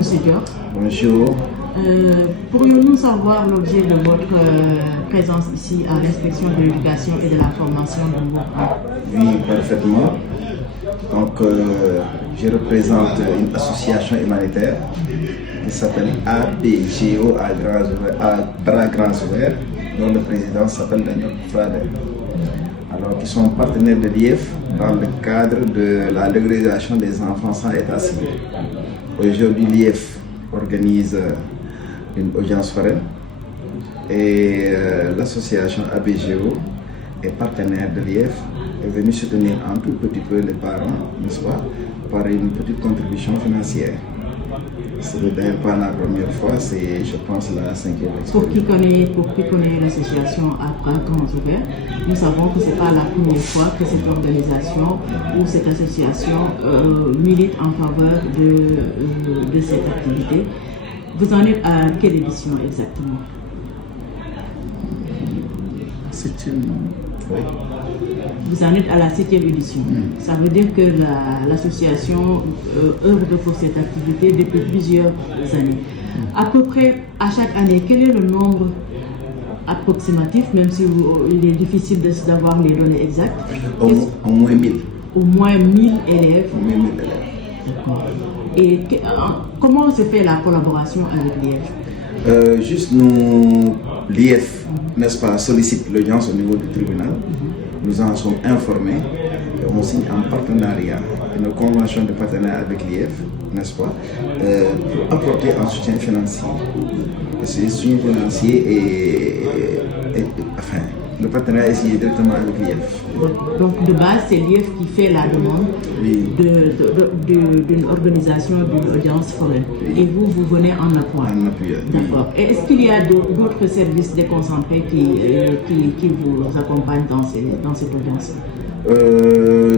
M. Dior. Bonjour. Pourrions-nous savoir l'objet de votre présence ici à l'inspection de l'éducation et de la formation de votre... Oui, parfaitement. Donc, je représente une association humanitaire qui s'appelle ABGO à bras grands ouverts, dont le président s'appelle Daniel Frader. Alors, qui sont partenaires de l'IEF dans le cadre de la légalisation des enfants sans état civil. Aujourd'hui, l'IEF organise une audience foraine et l'association ABGO est partenaire de l'IEF, est venue soutenir un tout petit peu les parents, n'est-ce pas, par une petite contribution financière. Ce n'est d'ailleurs pas la première fois, c'est, je pense, la 5e expérience. Pour qui connaît l'association à bras grands ouverts, nous savons que ce n'est pas la première fois que cette organisation ou cette association milite en faveur de cette activité. Vous en êtes à quelle édition exactement? C'est une... Oui. Vous en êtes à la 7e édition. Ça veut dire que l'association œuvre pour cette activité depuis plusieurs années. À peu près, à chaque année, quel est le nombre approximatif, même si il est difficile d'avoir les données exactes? Au moins 1000. Au moins 1000 élèves. Au moins 1000 élèves. D'accord. Et comment se fait la collaboration avec l'IEF? Juste nous, l'IEF, n'est-ce pas, sollicite l'audience au niveau du tribunal. Nous en sommes informés et on signe en partenariat une convention de partenariat avec l'IEF, n'est-ce pas, pour apporter un soutien financier. Et ce soutien financier enfin, le partenariat est signé directement avec l'IEF. Donc de base, c'est l'IEF qui fait la demande d'une organisation d'une audience foraine. Et vous venez en appui. En appui. D'accord. Et est-ce qu'il y a d'autres services déconcentrés qui vous accompagnent dans cette audience?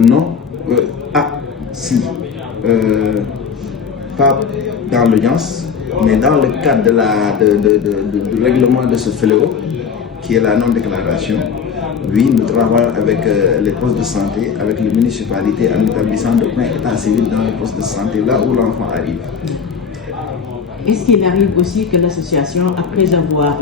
Non. Si. Pas dans l'audience, mais dans le cadre du règlement de ce fléau, qui est la non-déclaration. Oui, nous travaillons avec les postes de santé, avec les municipalités, en établissant de points état civil dans les postes de santé, là où l'enfant arrive. Est-ce qu'il arrive aussi que l'association, après avoir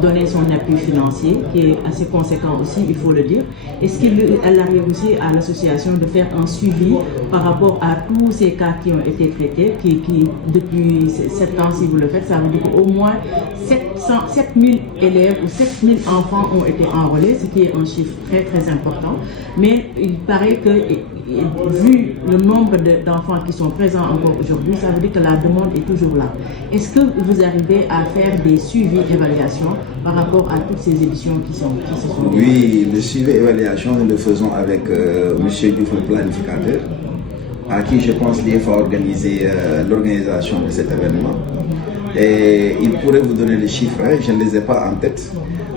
donné son appui financier, qui est assez conséquent aussi, il faut le dire, est-ce qu'elle arrive aussi à l'association de faire un suivi par rapport à tous ces cas qui ont été traités, qui depuis 7 ans, si vous le faites, ça veut dire qu'au moins 7000 élèves ou 7000 enfants ont été enrôlés, ce qui est un chiffre très très important. Mais il paraît que, vu le nombre d'enfants qui sont présents encore aujourd'hui, ça veut dire que la demande est toujours là. Est-ce que vous arrivez à faire des suivis évaluations par rapport à toutes ces éditions qui se sont Oui, le suivi évaluation, nous le faisons avec M. Diouf, le planificateur, à qui je pense l'IEF a organisé l'organisation de cet événement. Et il pourrait vous donner les chiffres, hein, je ne les ai pas en tête.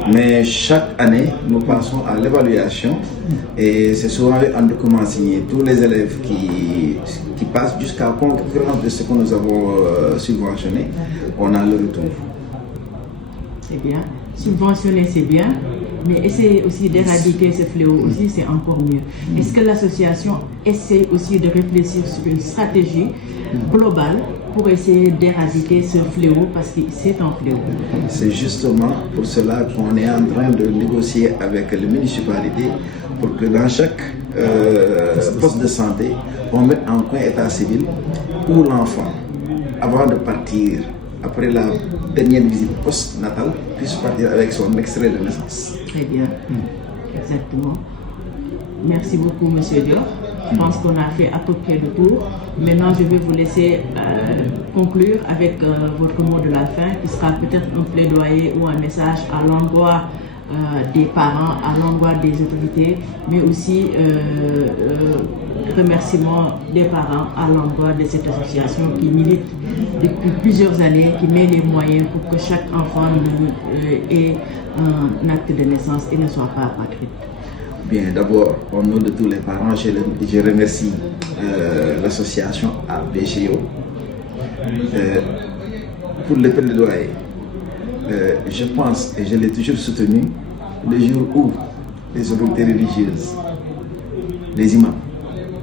Mais chaque année, nous passons à l'évaluation et c'est souvent un document signé. Tous les élèves qui passent jusqu'à concurrence de ce que nous avons subventionné, on a le retour. C'est bien. Subventionner, c'est bien, mais essayer aussi d'éradiquer ce fléau aussi, c'est encore mieux. Est-ce que l'association essaie aussi de réfléchir sur une stratégie globale pour essayer d'éradiquer ce fléau, parce que c'est un fléau? C'est justement pour cela qu'on est en train de négocier avec les municipalités pour que dans chaque poste de santé, on mette un coin état civil où l'enfant, avant de partir, après la dernière visite post-natale, puisse partir avec son extrait de naissance. Très bien, exactement. Merci beaucoup, M. Dior. Je pense qu'on a fait à peu près le tour. Maintenant, je vais vous laisser conclure avec votre mot de la fin, qui sera peut-être un plaidoyer ou un message à l'endroit des parents, à l'endroit des autorités, mais aussi remerciements des parents à l'endroit de cette association qui milite depuis plusieurs années, qui met les moyens pour que chaque enfant ait un acte de naissance et ne soit pas apatride. Bien, d'abord, au nom de tous les parents, je remercie l'association ABGO pour le plaidoyer. Je pense, et je l'ai toujours soutenu, le jour où les autorités religieuses, les imams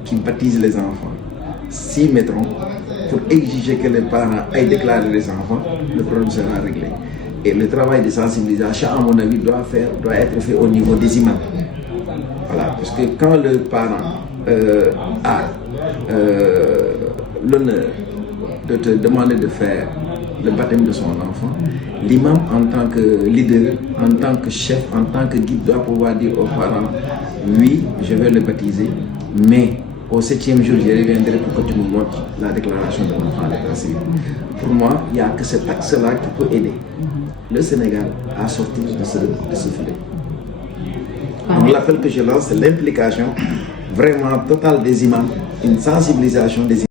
qui baptisent les enfants, s'y mettront, pour exiger que les parents aillent déclarer les enfants, le problème sera réglé. Et le travail de sensibilisation, à mon avis, doit être fait au niveau des imams. Voilà, parce que quand le parent a l'honneur de te demander de faire le baptême de son enfant, l'imam en tant que leader, en tant que chef, en tant que guide doit pouvoir dire aux parents, oui, je vais le baptiser, mais au 7e jour, je reviendrai pour que tu me montres la déclaration de l'enfant à l'état civil. Pour moi, il n'y a que cet axe-là qui peut aider le Sénégal à sortir de ce filet. Donc l'appel que je lance, c'est l'implication vraiment totale des imams, une sensibilisation des imams.